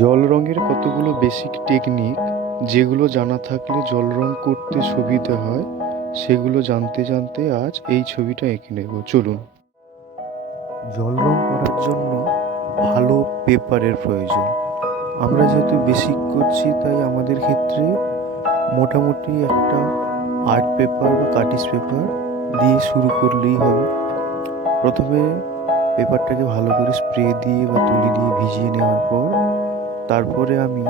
জল রঙের কতগুলো বেসিক টেকনিক যেগুলো জানা থাকলে জল রং করতে সুবিধা হয়, সেগুলো জানতে জানতে আজ এই ছবিটা এঁকে নেব। চলুন। জল রং করার জন্য ভালো পেপারের প্রয়োজন। আমরা যেহেতু বেসিক করছি, তাই আমাদের ক্ষেত্রে মোটামুটি একটা আর্ট পেপার বা কাটিস পেপার দিয়ে শুরু করলেই হবে। প্রথমে পেপারটাকে ভালো করে স্প্রে দিয়ে বা তুলি দিয়ে ভিজিয়ে নেওয়ার পর তারপরে আমি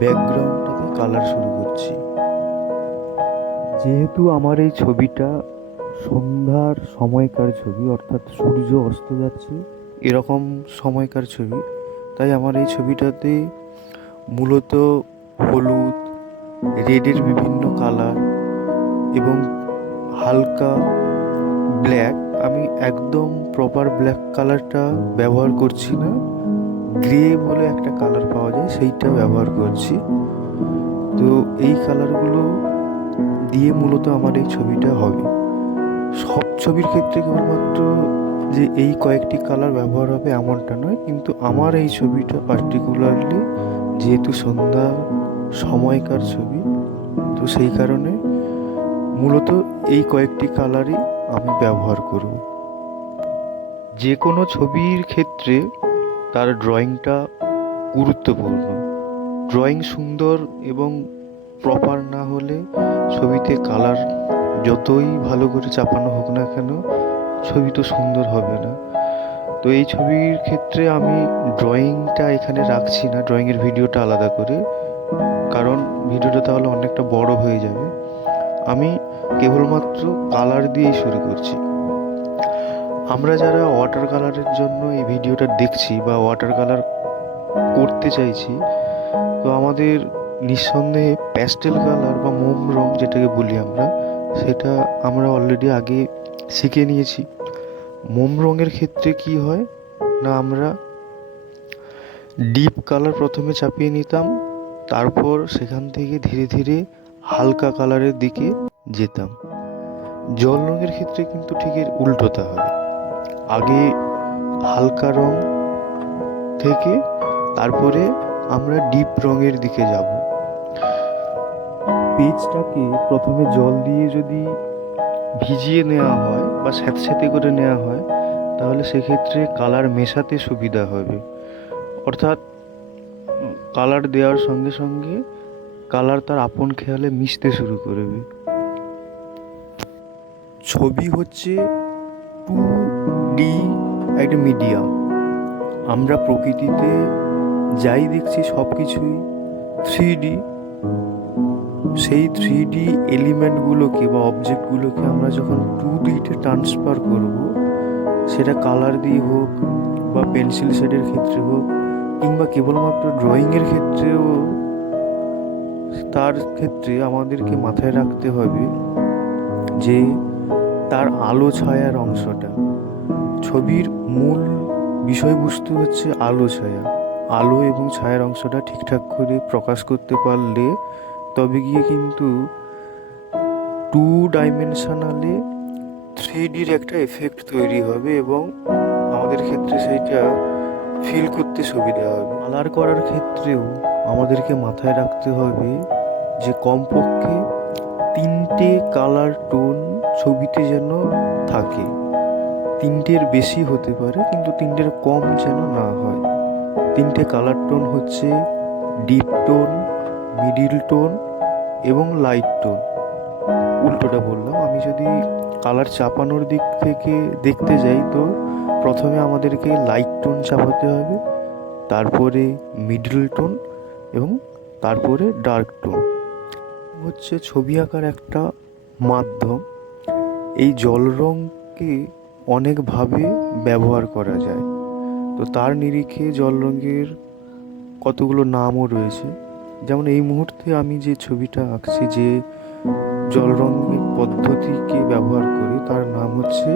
ব্যাকগ্রাউন্ডটাতে কালার শুরু করছি। যেহেতু আমার এই ছবিটা সন্ধ্যার সময়কার ছবি, অর্থাৎ সূর্য অস্ত যাচ্ছে এরকম সময়কার ছবি, তাই আমার এই ছবিটাতে মূলত হলুদ, রেডের বিভিন্ন কালার এবং হালকা ব্ল্যাক, আমি একদম প্রপার ব্ল্যাক কালারটা ব্যবহার করছি না, গ্রে বলে একটা কালার পাওয়া যায় সেইটা ব্যবহার করছি। তো এই কালারগুলো দিয়ে মূলত আমার এই ছবিটা হবে। সব ছবির ক্ষেত্রে কেবলমাত্র যে এই কয়েকটি কালার ব্যবহার হবে এমনটা নয়, কিন্তু আমার এই ছবিটা পার্টিকুলারলি যেহেতু সন্ধ্যা সময়কার ছবি, তো সেই কারণে মূলত এই কয়েকটি কালারই আমি ব্যবহার করব। যে কোনো ছবির ক্ষেত্রে তার ড্রয়িংটা গুরুত্বপূর্ণ। ড্রয়িং সুন্দর এবং প্রপার না হলে ছবিতে কালার যতই ভালো করে চাপানো হোক না কেন, ছবি তো সুন্দর হবে না। তো এই ছবির ক্ষেত্রে আমি ড্রয়িংটা এখানে রাখছি না, ড্রয়িংয়ের ভিডিওটা আলাদা করে, কারণ ভিডিওটা তাহলে অনেকটা বড় হয়ে যাবে। আমি কেবলমাত্র কালার দিয়েই শুরু করছি। আমরা যারা ওয়াটার কালারের জন্য এই ভিডিওটা দেখছি বা ওয়াটার কালার করতে চাইছি, তো আমাদের নিঃসন্দেহে প্যাস্টেল কালার বা মোম রং যেটাকে বলি আমরা, সেটা আমরা অলরেডি আগে শিখে নিয়েছি। মোম রঙের ক্ষেত্রে কি হয় না, আমরা ডিপ কালার প্রথমে চাপিয়ে নিতাম, তারপর সেখান থেকে ধীরে ধীরে হালকা কালারের দিকে যেতাম। জল রঙের ক্ষেত্রে কিন্তু ঠিক এর উল্টোটা হবে। আগে হালকা রং থেকে তারপরে আমরা ডিপ রঙের দিকে যাব। পেজটাকে প্রথমে জল দিয়ে যদি ভিজিয়ে নেওয়া হয় বা স্যাঁতস্যাঁতে করে নেওয়া হয়, তাহলে সেক্ষেত্রে কালার মেশাতে সুবিধা হবে। অর্থাৎ কালার দেওয়ার সঙ্গে সঙ্গে কালার তার আপন খেয়ালে মিশতে শুরু করবে। ছবি হচ্ছে 2D একটা মিডিয়াম। আমরা প্রকৃতিতে যাই দেখছি সব কিছুই 3D। সেই 3D এলিমেন্টগুলোকে বা অবজেক্টগুলোকে আমরা যখন 2Dতে ট্রান্সফার করব, সেটা কালার দিয়ে হোক বা পেন্সিল শেডের ক্ষেত্রে হোক কিংবা কেবলমাত্র ড্রয়িংয়ের ক্ষেত্রেও, তার ক্ষেত্রে আমাদেরকে মাথায় রাখতে হবে যে তার আলো ছায়ার অংশটা, ছবির মূল বিষয়বস্তু হচ্ছে আলো ছায়া। আলো এবং ছায়ার অংশটা ঠিকঠাক করে প্রকাশ করতে পারলে তবে গিয়ে কিন্তু 2 ডাইমেনশনালে 3Dর একটা এফেক্ট তৈরি হবে এবং আমাদের ক্ষেত্রে সেইটা ফিল করতে সুবিধা হবে। কালার করার ক্ষেত্রেও আমাদেরকে মাথায় রাখতে হবে যে কমপক্ষে 3টে কালার টোন ছবিতে যেন থাকে। 3টের বেশি হতে পারে, কিন্তু 3টের কম যেন না হয়। 3টে কালার টোন হচ্ছে ডিপ টোন, মিডিল টোন এবং লাইট টোন। উল্টোটা বললাম, আমি যদি কালার চাপানোর দিক থেকে দেখতে যাই, তো প্রথমে আমাদেরকে লাইট টোন চাপাতে হবে, তারপরে মিডল টোন এবং তারপরে ডার্ক টোন। হচ্ছে ছবি আঁকার একটা মাধ্যম। এই জল রঙকে অনেকভাবে ব্যবহার করা যায়। তো তার নিরিখে জল রঙের কতগুলো নামও রয়েছে। যেমন এই মুহূর্তে আমি যে ছবিটা আঁকছি, যে জল রঙের পদ্ধতিকে ব্যবহার করে, তার নাম হচ্ছে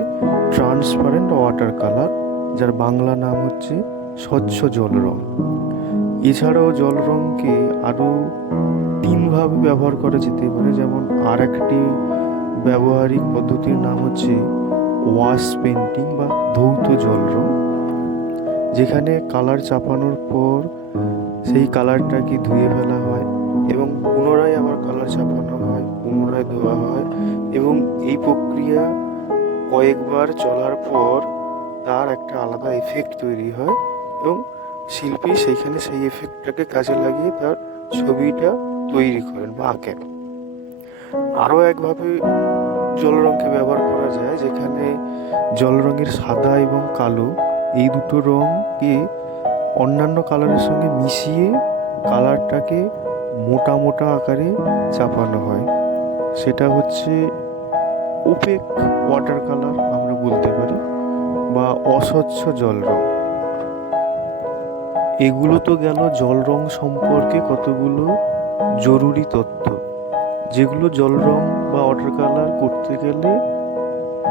ট্রান্সপারেন্ট ওয়াটার কালার, যার বাংলা নাম হচ্ছে স্বচ্ছ জল রং। এছাড়াও জল রঙকে আরও 3ভাবে ব্যবহার করা যেতে পারে। যেমন আর একটি ব্যবহারিক পদ্ধতির নাম হচ্ছে ওয়াশ পেন্টিং বা ধৌত জল রং, যেখানে কালার চাপানোর পর সেই কালারটাকে ধুয়ে ফেলা হয় এবং পুনরায় আবার কালার চাপানো হয়, পুনরায় ধোয়া হয় এবং এই প্রক্রিয়া কয়েকবার চলার পর তার একটা আলাদা এফেক্ট তৈরি হয় এবং শিল্পী সেইখানে সেই এফেক্টটাকে কাজে লাগিয়ে তার ছবিটা তৈরি করেন বা আঁকেন। আরও একভাবে জল রঙকে ব্যবহার করা যায়, যেখানে জল রঙের সাদা এবং কালো এই দুটো রঙকে অন্যান্য কালারের সঙ্গে মিশিয়ে কালারটাকে মোটা মোটা আকারে চাপানো হয়। সেটা হচ্ছে ওপেক ওয়াটার কালার আমরা বলতে পারি, বা অস্বচ্ছ জল রং। এগুলো তো গেল জল রং সম্পর্কে কতগুলো জরুরি তথ্য, যেগুলো জল রং বা ওয়াটার কালার করতে গেলে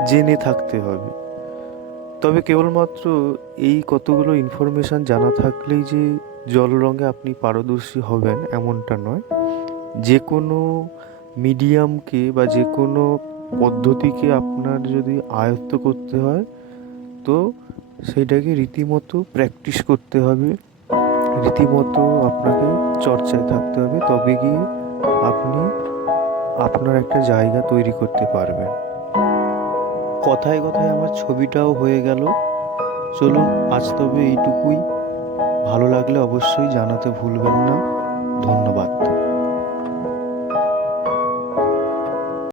জেনে থাকতে হবে। তবে কেবলমাত্র এই কতগুলো ইনফরমেশান জানা থাকলেই যে জল রঙে আপনি পারদর্শী হবেন এমনটা নয়। যে কোনো মিডিয়ামকে বা যে কোনো পদ্ধতিকে আপনার যদি আয়ত্ত করতে হয়, তো সেইটাকে রীতিমতো প্র্যাকটিস করতে হবে, রীতিমতো আপনাকে চর্চায় থাকতে হবে, তবে গিয়ে আপনি আপনার একটা জায়গা তৈরি করতে পারবেন। কথায় কথায় আমার ছবিটাও হয়ে গেল। চলুন আজ তবে এইটুকুই। ভালো লাগলে অবশ্যই জানাতে ভুলবেন না। ধন্যবাদ।